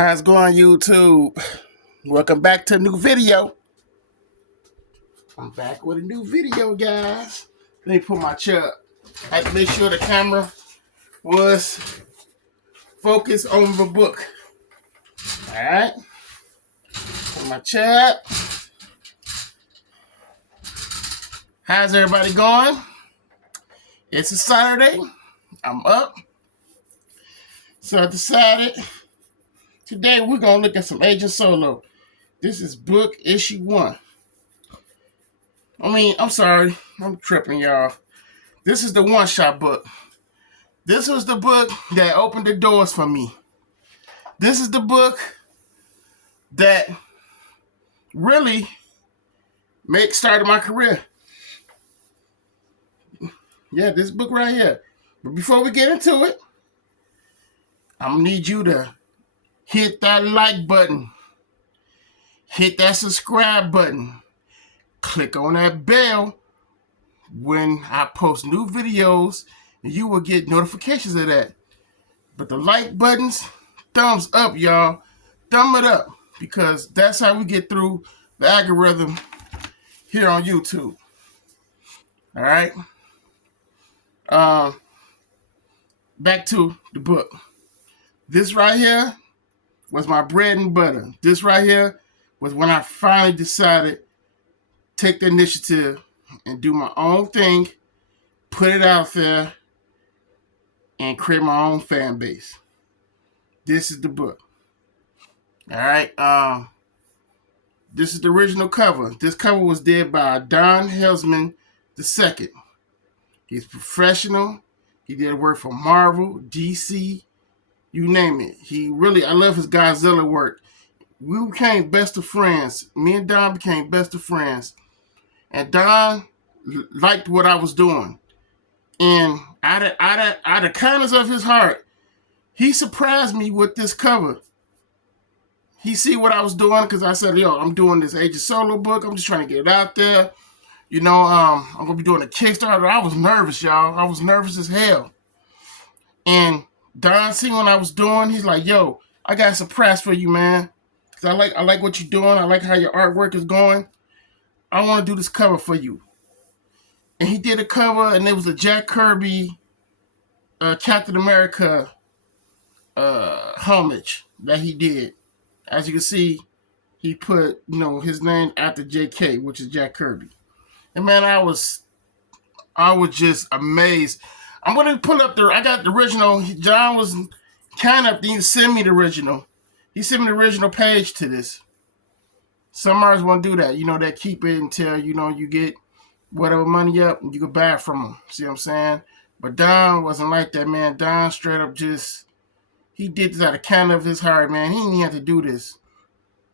How's it going, YouTube? Welcome back to a new video. I'm back with a new video, guys. Let me put my chair up. I had to make sure the camera was focused on the book. Alright. Put my chair up. How's everybody going? It's a Saturday. I'm up. So I decided today we're going to look at some Agent Solo. This is book issue 1. I'm sorry. I'm tripping, y'all. This is the one-shot book. This was the book that opened the doors for me. This is the book that really started my career. Yeah, this book right here. But before we get into it, I'm going to need you to hit that like button. Hit that subscribe button. Click on that bell when I post new videos, and you will get notifications of that. But the like buttons, thumbs up, y'all. Thumb it up, because that's how we get through the algorithm here on YouTube. All right. Back to the book. This right here was my bread and butter. This right here was when I finally decided to take the initiative and do my own thing, put it out there, and create my own fan base. This is the book. All right. This is the original cover. This cover was did by Don Helsman II. He's professional. He did work for Marvel, DC, you name it. I love his Godzilla work. We became best of friends. Me and Don became best of friends. And Don liked what I was doing. And out of the kindness of his heart, he surprised me with this cover. He see what I was doing, because I said, yo, I'm doing this Agent Solo book. I'm just trying to get it out there. I'm going to be doing a Kickstarter. I was nervous, y'all. I was nervous as hell. And Don seen what I was doing. He's like, yo, I got a surprise for you, man. Because I like what you're doing. I like how your artwork is going. I want to do this cover for you. And he did a cover, and it was a Jack Kirby Captain America homage that he did. As you can see, he put, his name after JK, which is Jack Kirby. And man, I was just amazed. I'm going to pull up I got the original. John was kind enough to send me the original. He sent me the original page to this. Some artists want to do that. They keep it until, you get whatever money up and you can buy it from them. See what I'm saying? But Don wasn't like that, man. Don straight up he did this out of kind of his heart, man. He didn't have to do this.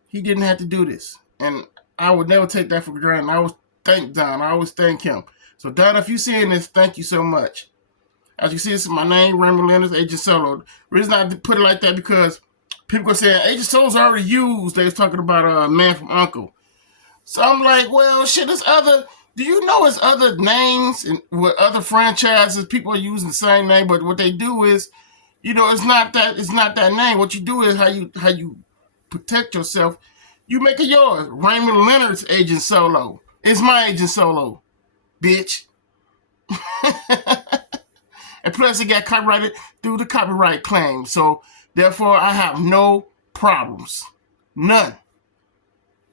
He didn't have to do this. And I would never take that for granted. I always thank Don. I always thank him. So Don, if you're seeing this, thank you so much. As you see, this is my name, Raymond Leonard's Agent Solo. The reason I put it like that because people are saying Agent Solo's already used. They was talking about Man from U.N.C.L.E. So I'm like, well, shit, do you know it's other names and what other franchises people are using the same name, but what they do is, it's not that name. What you do is how you protect yourself. You make it yours. Raymond Leonard's Agent Solo. It's my Agent Solo, bitch. And plus, it got copyrighted through the copyright claim. So, therefore, I have no problems. None.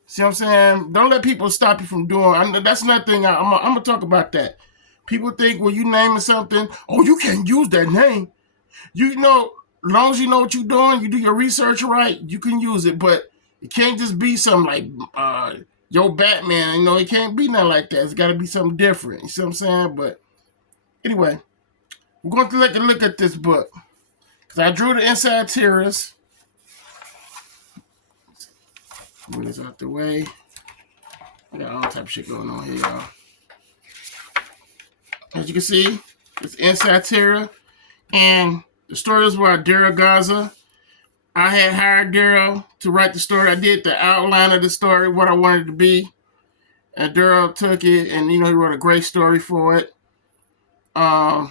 See what I'm saying? Don't let people stop you from doing. That's another thing. I'm going to talk about that. People think, well, you naming something, you can't use that name. As long as you know what you're doing, you do your research right, you can use it. But it can't just be something like, yo, Batman. It can't be nothing like that. It's got to be something different. You see what I'm saying? But anyway, we're going to take a look at this book. Because I drew the inside tears. Move this out the way. I got all type of shit going on here, y'all. As you can see, it's inside tear. And the story is about Daryl Gaza. I had hired Daryl to write the story. I did the outline of the story, what I wanted it to be. And Daryl took it and, he wrote a great story for it. I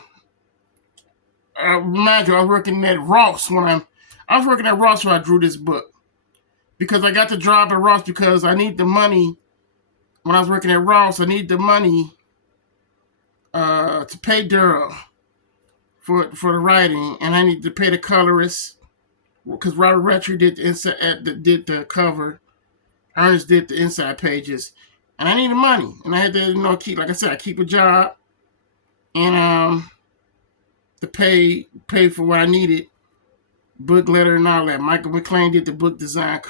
remind you, I was working at Ross when I was working at Ross when I drew this book because I got the job at Ross because I need the money. When I was working at Ross, I need the money to pay Daryl for the writing, and I need to pay the colorist because Robert Retry did the inside, did the cover. Ernest did the inside pages, and I needed money, and I had to keep, like I said, I keep a job, and to pay for what I needed, book letter and all that. Michael McLean did the book design.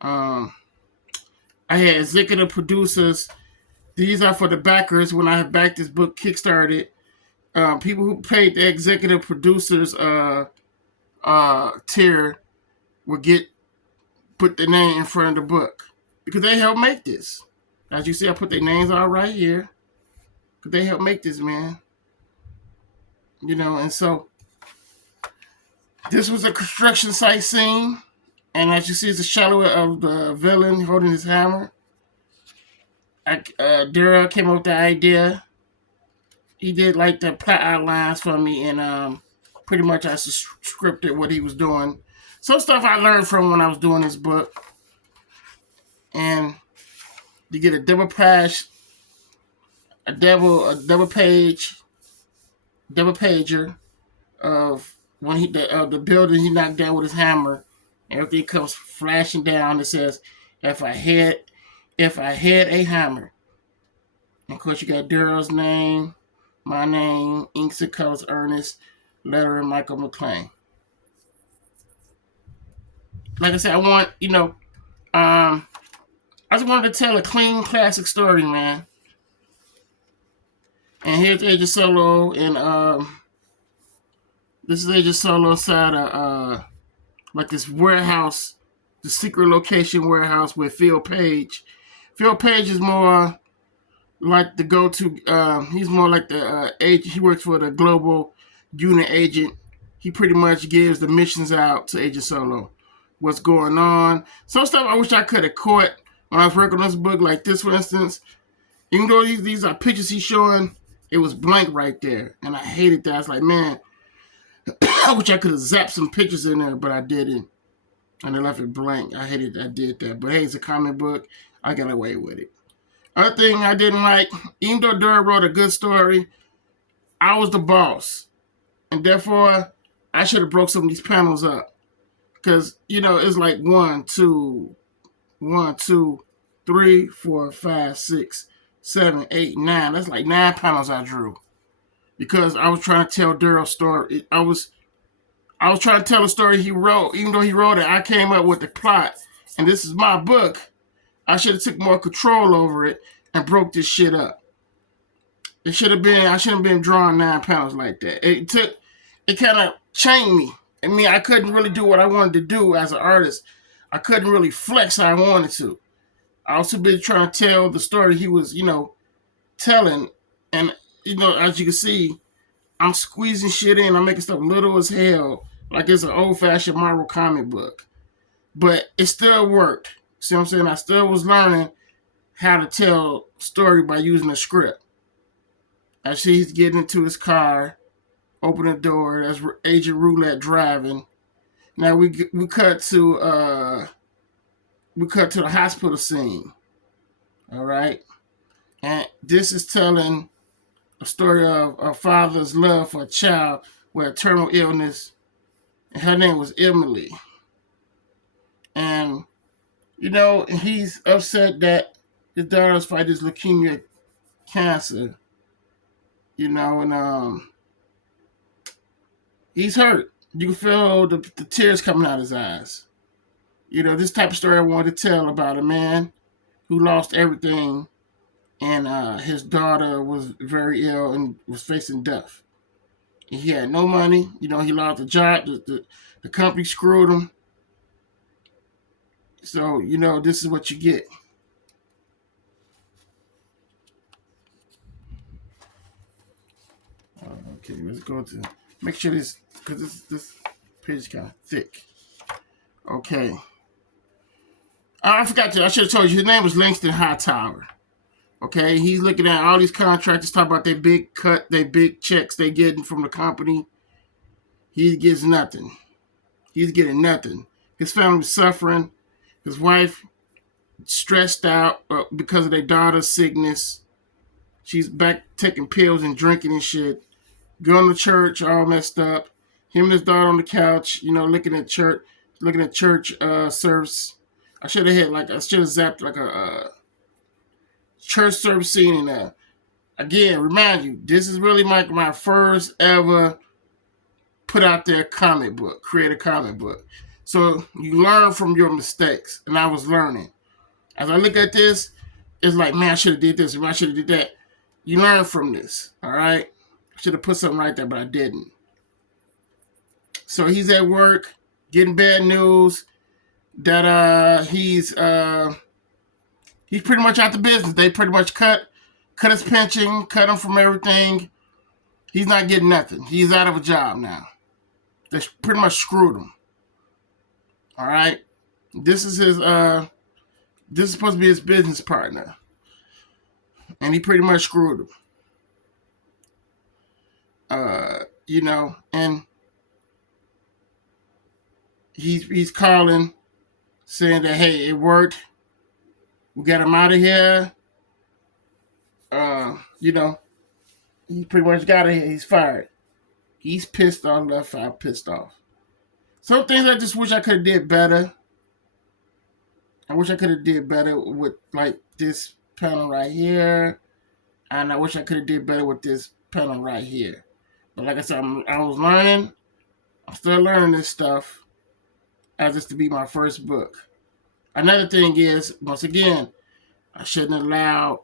I had executive producers. These are for the backers. When I have backed this book kickstarted, people who paid the executive producers tier would put the name in front of the book because they helped make this. As you see, I put their names all right here because they helped make this, man. And so this was a construction site scene, and as you see, it's a shadow of the villain holding his hammer. Daryl came up with the idea. He did like the plot outlines for me, and pretty much I scripted what he was doing. Some stuff I learned from when I was doing this book. And you get a double pager of when the building he knocked down with his hammer. Everything comes flashing down. It says, "If I had a hammer." And of course, you got Daryl's name, my name, inks and colors, Ernest, lettering, Michael McLean. Like I said, I just wanted to tell a clean, classic story, man. And here's Agent Solo, and this is Agent Solo inside like this warehouse, the secret location warehouse with Phil Page. Phil Page is more like the go-to. He's more like the agent. He works for the global unit agent. He pretty much gives the missions out to Agent Solo. What's going on? Some stuff I wish I could have caught when I was working on this book, like this, for instance. Even though these are pictures he's showing, it was blank right there, and I hated that. I was like, man, I wish I could have zapped some pictures in there, but I didn't, and I left it blank. I hated I did that, but hey, it's a comic book. I got away with it. Other thing I didn't like, even though Durr wrote a good story, I was the boss, and therefore I should have broke some of these panels up. Because, it's like 1, 2, 3, 4, 5, 6, 7, 8, 9. That's like 9 panels I drew. Because I was trying to tell Daryl's story. I was trying to tell a story he wrote. Even though he wrote it, I came up with the plot. And this is my book. I should have took more control over it and broke this shit up. I shouldn't have been drawing 9 panels like that. It kind of chained me. I mean, I couldn't really do what I wanted to do as an artist. I couldn't really flex how I wanted to. I also been trying to tell the story he was, telling. And, as you can see, I'm squeezing shit in. I'm making stuff little as hell, like it's an old-fashioned Marvel comic book. But it still worked. See what I'm saying? I still was learning how to tell story by using a script. As he's getting into his car, open the door. That's Agent Roulette driving. Now we cut to the hospital scene. All right, and this is telling a story of a father's love for a child with terminal illness, and her name was Emily. And he's upset that his daughter's fighting his leukemia cancer. And he's hurt. You can feel the tears coming out of his eyes. This type of story I wanted to tell about a man who lost everything, and his daughter was very ill and was facing death. And he had no money. He lost the job. The company screwed him. So, this is what you get. Okay, let's go to... Make sure this... Because this page is kind of thick. Okay. I forgot to... I should have told you. His name was Langston Hightower. Okay? He's looking at all these contractors talking about their big cut, their big checks they getting from the company. He gets nothing. He's getting nothing. His family's suffering. His wife stressed out because of their daughter's sickness. She's back taking pills and drinking and shit. Going to church, all messed up. Him and his daughter on the couch, looking at church service. I should have zapped like a church service scene in there. Again, remind you, this is really my first ever put out there comic book, create a comic book. So you learn from your mistakes, and I was learning. As I look at this, it's like, man, I should have did this, or I should have did that. You learn from this, all right? I should have put something right there, but I didn't. So he's at work, getting bad news that he's pretty much out the business. They pretty much cut his pension, cut him from everything. He's not getting nothing. He's out of a job now. They pretty much screwed him. All right? This is supposed to be his business partner. And he pretty much screwed him. And he's calling, saying that, hey, it worked. We got him out of here. He pretty much got it. He's fired. He's pissed off, left out, pissed off. Some things I just wish I could have did better. I wish I could have did better with like this panel right here. And I wish I could have did better with this panel right here. But like I said, I was learning. I'm still learning this stuff as this to be my first book. Another thing is, once again, I shouldn't have allowed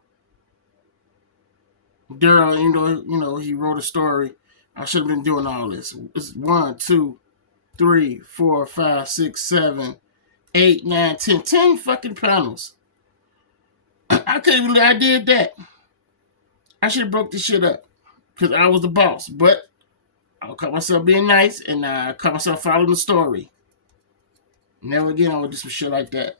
Daryl, he wrote a story. I should have been doing all this. It's 1, 2, 3, 4, 5, 6, 7, 8, 9, 10. 10 fucking panels. I couldn't believe I did that. I should have broke this shit up because I was the boss. But I caught myself being nice, and I caught myself following the story. Never again I would do some shit like that.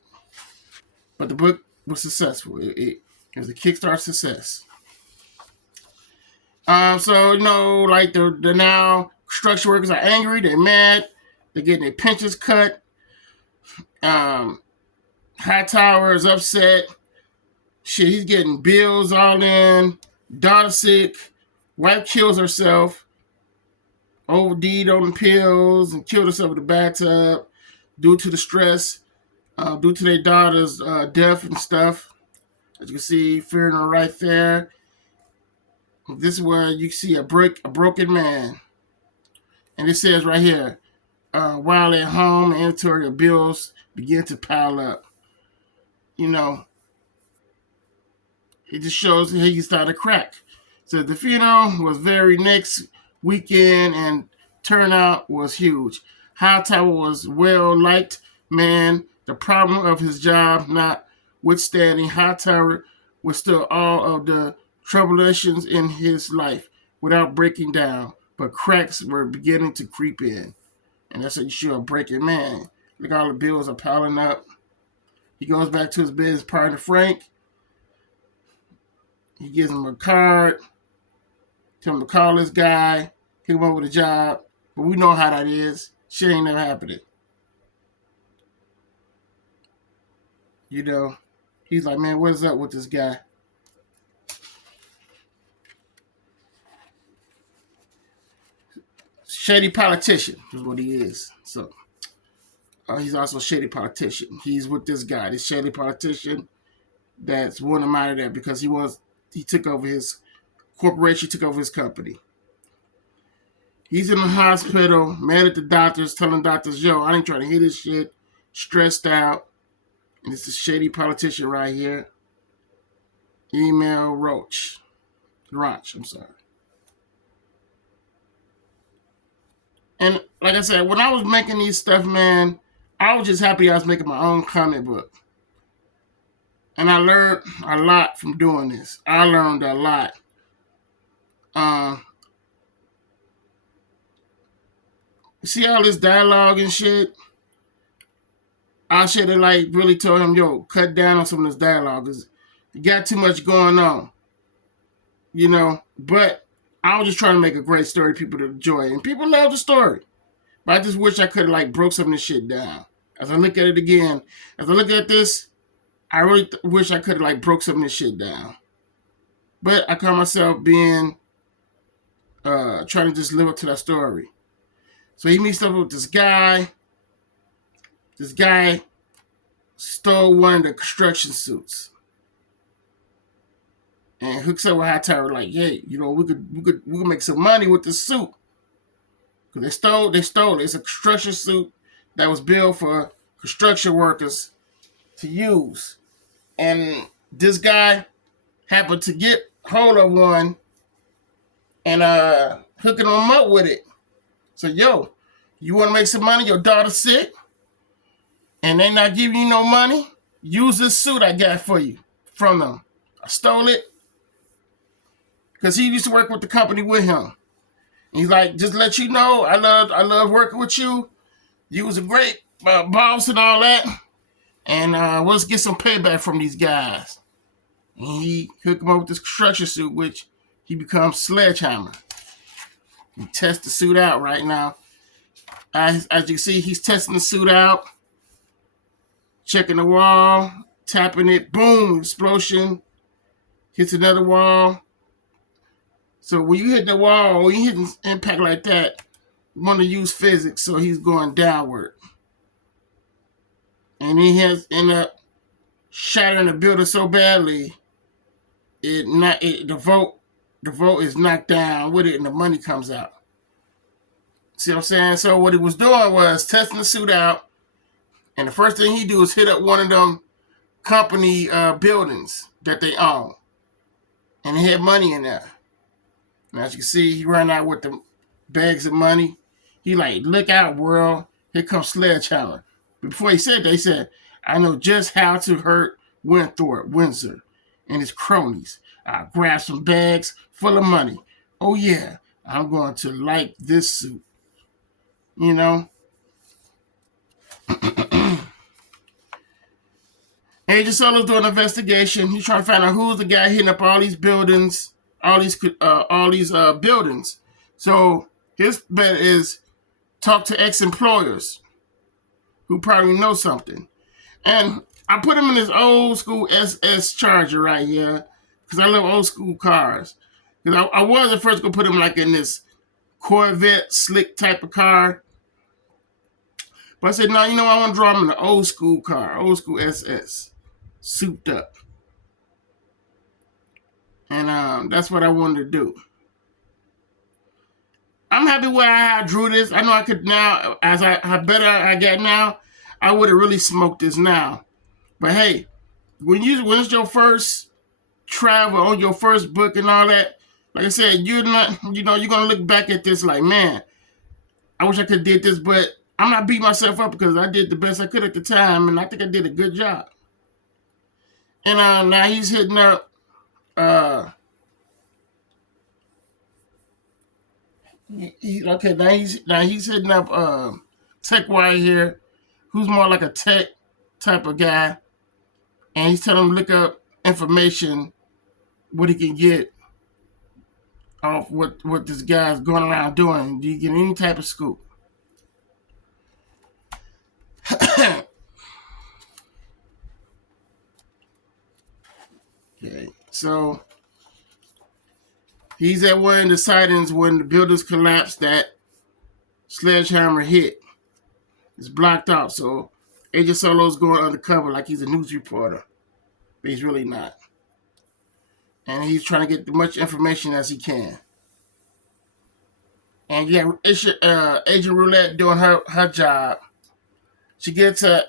But the book was successful. It was a Kickstarter success. So, like the now construction workers are angry, they're mad, they're getting their pensions cut. Hightower is upset. Shit, he's getting bills all in. Daughter sick. Wife kills herself. OD'd on the pills and killed herself in the bathtub due to the stress, due to their daughter's death and stuff. As you can see, funeral right there. This is where you see a broken man. And it says right here, while at home, the inventory of bills begin to pile up. It just shows that he started to crack. So the funeral was very next weekend, and turnout was huge. Hightower was well-liked man. The problem of his job notwithstanding, Hightower was still all of the tribulations in his life without breaking down, but cracks were beginning to creep in. And that's how you show a breaking man. Look, all the bills are piling up. He goes back to his business partner, Frank. He gives him a card, tell him to call this guy, hit him up with a job. But we know how that is. Shit ain't never happening. He's like, man, what's up with this guy? Shady politician is what he is. So he's also a shady politician. He's with this guy, this shady politician that's wanting him out of there because he took over his corporation, took over his company. He's in the hospital, mad at the doctors, telling doctors, yo, I ain't trying to hear this shit, stressed out. And it's a shady politician right here. Email Roach, I'm sorry. And like I said, when I was making these stuff, man, I was just happy I was making my own comic book. And I learned a lot from doing this. I learned a lot. See all this dialogue and shit? I should have really told him, yo, cut down on some of this dialogue because you got too much going on. But I was just trying to make a great story people to enjoy. And people love the story. But I just wish I could have like broke some of this shit down. As I look at it again, as I look at this, I really wish I could have like broke some of this shit down. But I caught myself being trying to just live up to that story. So he meets up with this guy. This guy stole one of the construction suits and hooks up with Hightower like, hey, you know, we could make some money with this suit. Cause they stole it. It's a construction suit that was built for construction workers to use. And this guy happened to get hold of one and hooking them up with it. So, yo, you want to make some money? Your daughter's sick and they not giving you no money? Use this suit I got for you from them. I stole it because he used to work with the company with him. And he's like, just let you know, I love working with you. You was a great boss and all that. And let's get some payback from these guys. And he hooked him up with this construction suit, which he becomes Sledgehammer. He tests the suit out right now. As you can see, he's testing the suit out, checking the wall, tapping it, boom, explosion, hits another wall. So when you hit the wall, when you hit an impact like that, you want to use physics, so he's going downward. And he has ended up shattering the building so badly, the vote is knocked down with it and the money comes out. See what I'm saying? So what he was doing was testing the suit out, and the first thing he do is hit up one of them company buildings that they own. And he had money in there. And as you can see, he ran out with the bags of money. He like, look out, world. Here comes Sledgehammer. But before he said that, he said, I know just how to hurt Windsor and his cronies. I'll grab some bags full of money. Oh yeah, I'm going to like this suit. You know? Agent Solo's doing an investigation. He's trying to find out who's the guy hitting up all these buildings, all these buildings. So his bet is talk to ex-employers who probably know something. And I put him in this old school SS Charger right here because I love old school cars. Because I was at first going to put him like in this Corvette slick type of car. But I said, no, you know, I want to draw him in an old school car, old school SS, souped up. And that's what I wanted to do. I'm happy with how I drew this. I know I could now, how better I get now, I would have really smoked this now. But hey, when it's your first travel on your first book and all that, like I said, you're gonna look back at this like, man, I wish I could have did this, but I'm not beating myself up because I did the best I could at the time, and I think I did a good job. And now he's hitting up now he's hitting up Tech Wire here, who's more like a tech type of guy, and he's telling him to look up information, what he can get off what this guy's going around doing. Do you get any type of scoop? Okay, so he's at one of the sightings when the buildings collapsed that Sledgehammer hit. It's blocked off, so Agent Solo's going undercover like he's a news reporter, but he's really not. And he's trying to get as much information as he can. And yeah, Agent Roulette doing her job. She gets a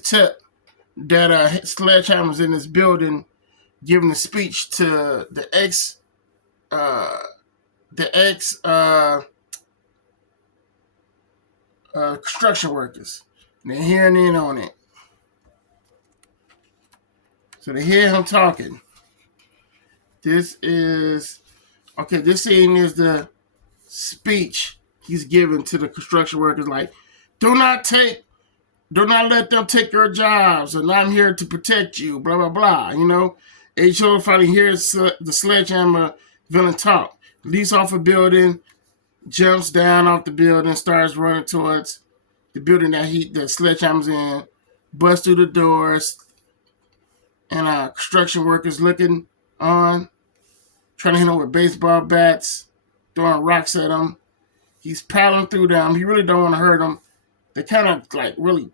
tip that Sledgehammer's in this building giving a speech to the ex construction workers. And they're hearing in on it. So they hear him talking. This scene is the speech he's giving to the construction workers, like, do not let them take your jobs, and I'm here to protect you, blah, blah, blah, you know. H.O. finally hears the Sledgehammer villain talk. Leaps off a building, jumps down off the building, starts running towards the building that Sledgehammer's in, busts through the doors, and construction workers looking on, trying to hit him with baseball bats, throwing rocks at him. He's paddling through them. He really don't want to hurt them. They kind of really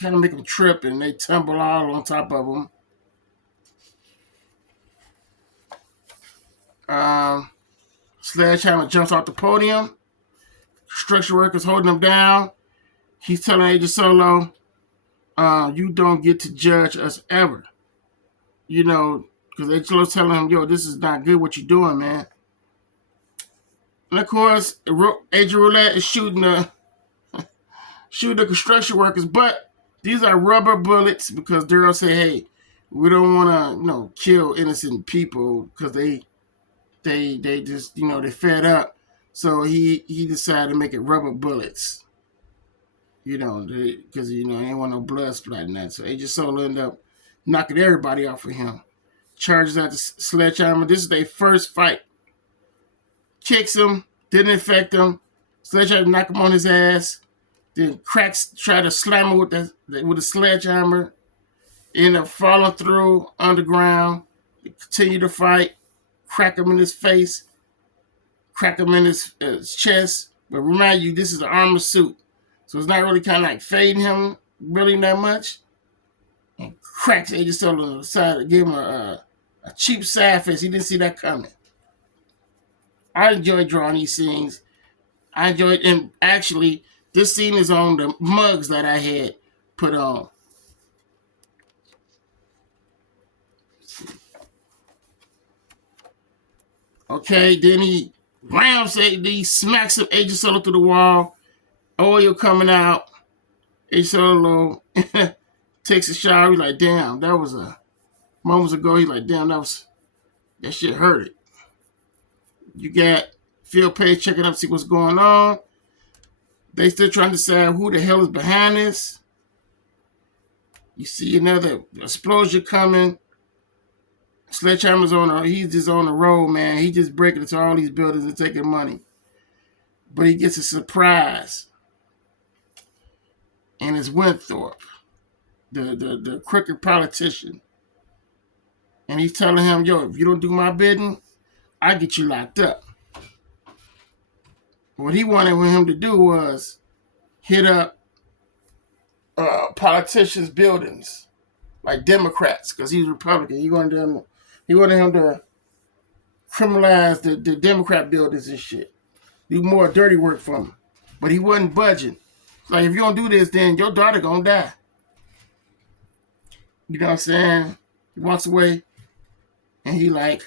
kind of make him trip, and they tumble all on top of him. Sledgehammer jumps off the podium. Construction workers holding him down. He's telling Agent Solo, you don't get to judge us ever. Because Agent Solo's telling him, yo, this is not good what you're doing, man. And of course, Agent Roulette is shooting the construction workers, but these are rubber bullets because Daryl say, hey, we don't want to, kill innocent people because they just, they fed up. So he decided to make it rubber bullets. Because, they ain't want no blood splatting that. So Agent Solo ended up knocking everybody off of him. Charges at the Sledgehammer. This is their first fight. Kicks him. Didn't infect him. Sledgehammer knock him on his ass. Then cracks, try to slam him with a sledgehammer. End up falling through underground. They continue to fight. Crack him in his face. Crack him in his chest. But remind you, this is an armor suit. So it's not really kind of like fading him really that much. And cracks Agent Solo on the side. Gave him a cheap sad face. He didn't see that coming. I enjoyed drawing these scenes. And actually, this scene is on the mugs that I had put on. Okay, then he smacks up Agent Solo through the wall. Oil coming out. Agent Solo takes a shower. He's like, damn, that was moments ago. He's like, damn, that shit hurt it. You got Phil Page checking up to see what's going on. They still trying to decide who the hell is behind this. You see another explosion coming. Sledgehammer's he's just on the road, man. He just breaking into all these buildings and taking money. But he gets a surprise. And it's Winthrop, the crooked politician. And he's telling him, yo, if you don't do my bidding, I get you locked up. What he wanted him to do was hit up politicians' buildings, like Democrats, because he's Republican. He wanted him to criminalize the Democrat buildings and shit. Do more dirty work for him. But he wasn't budging. Like, if you don't do this, then your daughter gonna die. You know what I'm saying? He walks away, and he like,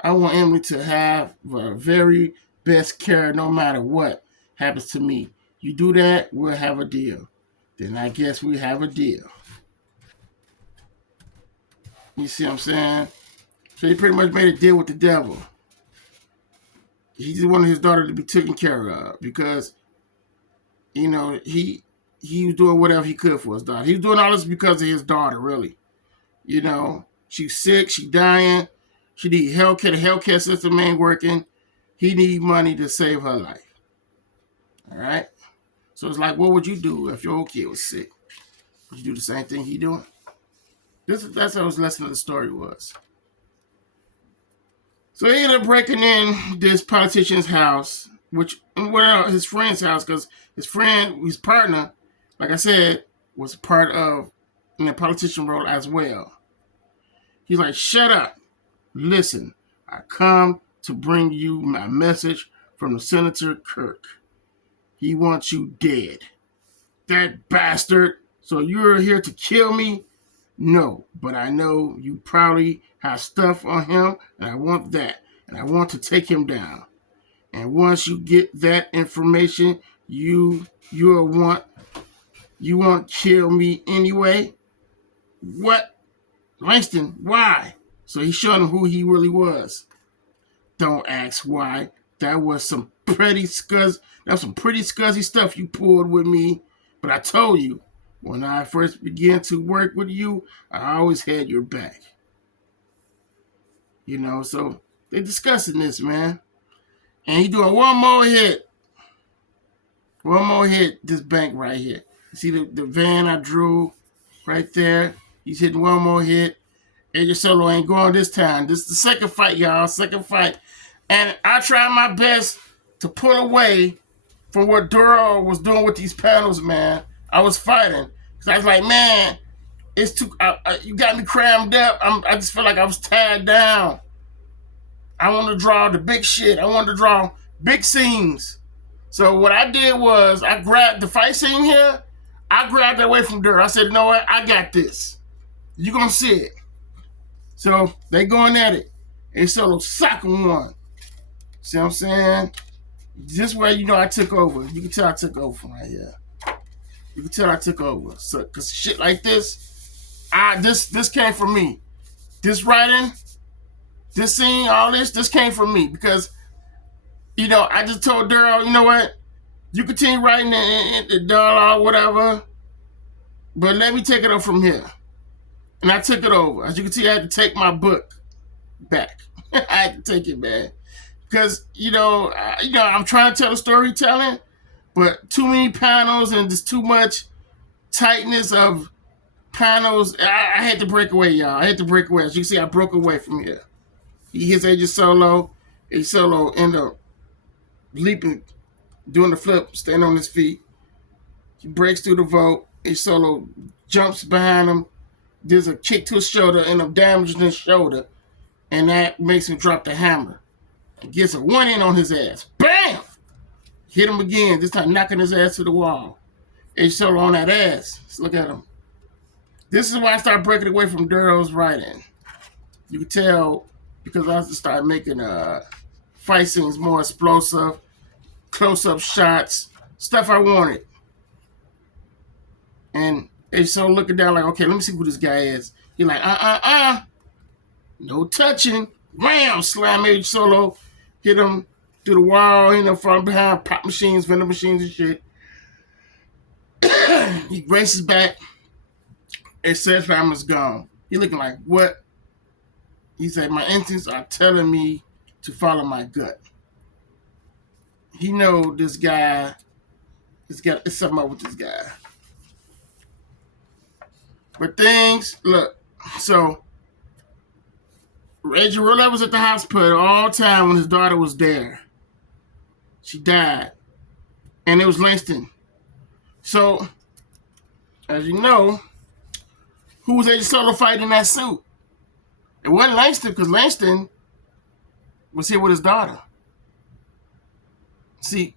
I want Emily to have the very best care no matter what happens to me. You do that, we'll have a deal. Then I guess we have a deal. You see what I'm saying? So he pretty much made a deal with the devil. He just wanted his daughter to be taken care of because, he was doing whatever he could for his daughter. He was doing all this because of his daughter, really. She's sick, she's dying. She need healthcare. The healthcare system ain't working. He need money to save her life. All right? So it's like, what would you do if your old kid was sick? Would you do the same thing he doing? That's how his lesson of the story was. So he ended up breaking in this politician's house, his friend's house, because his partner, like I said, was part of in the politician role as well. He's like, shut up. Listen, I come to bring you my message from the Senator Kirk. He wants you dead. That bastard. So you're here to kill me? No, but I know you probably have stuff on him, and I want that. And I want to take him down. And once you get that information, you won't kill me anyway. What? Langston, why? So he showed him who he really was. Don't ask why. That was some pretty scuzzy stuff you pulled with me. But I told you, when I first began to work with you, I always had your back. So they're discussing this, man. And he doing one more hit. One more hit, this bank right here. You see the van I drew right there? He's hitting one more hit. AJ Solo ain't going this time. This is the second fight, y'all. Second fight. And I tried my best to pull away from what Duro was doing with these panels, man. I was fighting. Because I was like, man, it's too. You got me crammed up. I just feel like I was tied down. I want to draw the big shit. I want to draw big scenes. So what I did was I grabbed the fight scene here. I grabbed it away from Duro. I said, you know what? I got this. You gonna see it. So they going at it. And Solo soccer one. See what I'm saying? This way you know I took over. You can tell I took over from right here. You can tell I took over. So cause shit like this, this came from me. This writing, this scene, all this came from me. Because, you know, I just told Duro, you know what? You continue writing the dialogue, whatever. But let me take it up from here. And I took it over. As you can see, I had to take my book back. I had to take it back. Because, you know, I'm trying to tell the storytelling, but too many panels and just too much tightness of panels. I had to break away, y'all. I had to break away. As you can see, I broke away from here. He hits Agent Solo. Agent Solo end up leaping, doing the flip, standing on his feet. He breaks through the vault. Agent Solo jumps behind him. There's a kick to his shoulder and a damage in his shoulder. And that makes him drop the hammer. And gets a one in on his ass. Bam! Hit him again, this time knocking his ass to the wall. Agent Solo on that ass. Let's look at him. This is why I started breaking away from Duro's writing. You can tell because I started making fight scenes more explosive, close-up shots, stuff I wanted. And Agent Solo looking down like, okay, let me see who this guy is. He's like, no touching. Wham! Slam Agent Solo. Hit him through the wall, from behind, pop machines, vending machines and shit. He races back and says Hammer's gone. He looking like, what? He said, my instincts are telling me to follow my gut. He know this guy, it's something up with this guy. But things, look, so Agent Roulette was at the hospital all the time when his daughter was there. She died. And it was Langston. So, as you know, who was Agent Solo fighting in that suit? It wasn't Langston, because Langston was here with his daughter. See,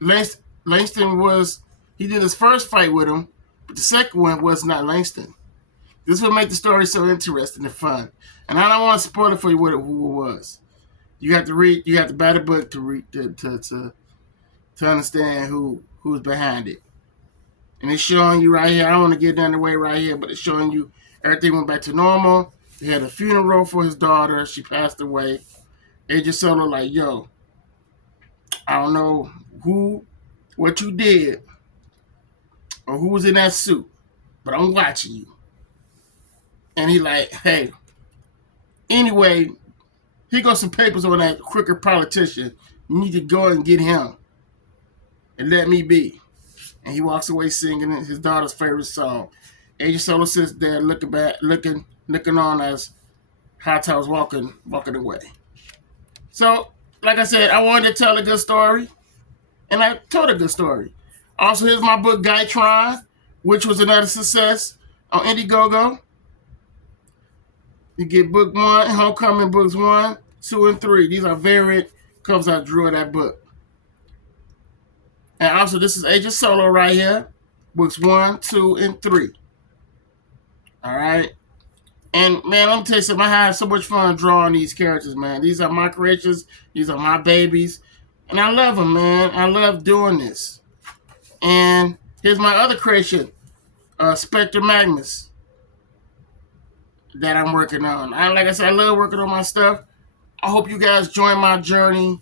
Langston he did his first fight with him, but the second one was not Langston. This would make the story so interesting and fun. And I don't want to spoil it for you who it was. You have to read, you have to buy the book to read to understand who's behind it. And it's showing you right here, I don't want to get down the way right here, but it's showing you everything went back to normal. He had a funeral for his daughter. She passed away. Agent Solo like, yo, I don't know what you did or who was in that suit, but I'm watching you. And he like, hey, anyway, he got some papers on that crooked politician. You need to go and get him and let me be. And he walks away singing his daughter's favorite song. Agent Solo sits there looking on as Hightower's walking away. So, like I said, I wanted to tell a good story, and I told a good story. Also, here's my book, Guytron, which was another success on Indiegogo. You get book 1, Homecoming books 1, 2, and 3. These are variant covers I drew of that book. And also, this is Agent Solo right here, books 1, 2, and 3. All right. And, man, let me tell you something. I had so much fun drawing these characters, man. These are my creations. These are my babies. And I love them, man. I love doing this. And here's my other creation, Spectre Magnus, that I'm working on. Like I said, I love working on my stuff. I hope you guys join my journey.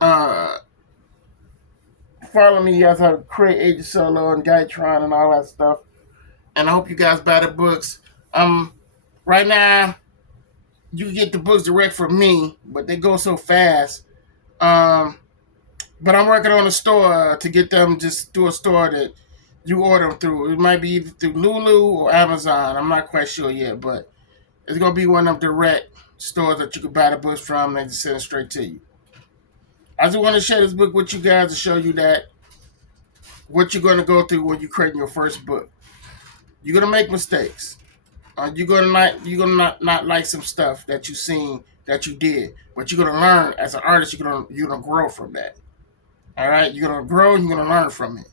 Follow me as I create Agent Solo and Guytron and all that stuff. And I hope you guys buy the books. Right now, you can get the books direct from me, but they go so fast. But I'm working on a store to get them just through a store that you order them through. It might be either through Lulu or Amazon. I'm not quite sure yet, but it's gonna be one of them direct stores that you can buy the books from and just send it straight to you. I just want to share this book with you guys to show you that what you're gonna go through when you're creating your first book. You're gonna make mistakes. You're gonna not like some stuff that you seen that you did, but you're gonna learn as an artist. You're gonna grow from that. All right, you're gonna grow and you're gonna learn from it.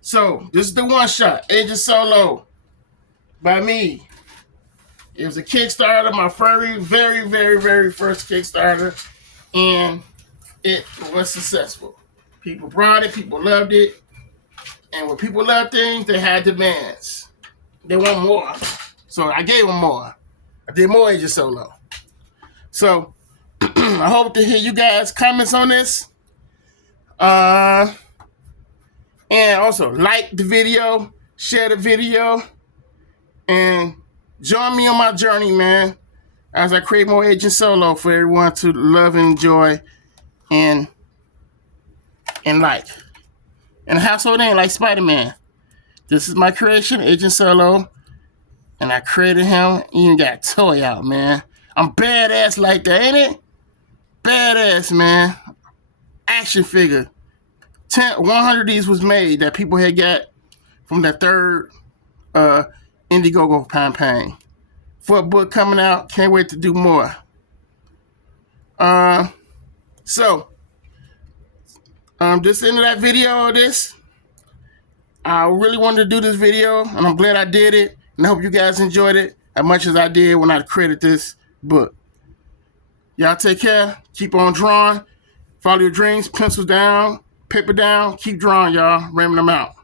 So this is the one shot, Agent Solo, by me. It was a Kickstarter, my very first Kickstarter, and it was successful. People brought it, people loved it, and when people love things, they had demands. They want more, so I gave them more. I did more Agent Solo. So I hope to hear you guys' comments on this. And also like the video, share the video, and join me on my journey, man, as I create more Agent Solo for everyone to love and enjoy and like. And a household name like Spider-Man. This is my creation, Agent Solo, and I created him. Even got a toy out, man. I'm badass like that, ain't it? Badass, man. Action figure. 100 of these was made that people had got from the third Indiegogo campaign. For a book coming out, can't wait to do more. So, this end of that video of this. I really wanted to do this video, and I'm glad I did it. And I hope you guys enjoyed it as much as I did when I created this book. Y'all take care. Keep on drawing. Follow your dreams. Pencils down. Paper down. Keep drawing, y'all. Ramming them out.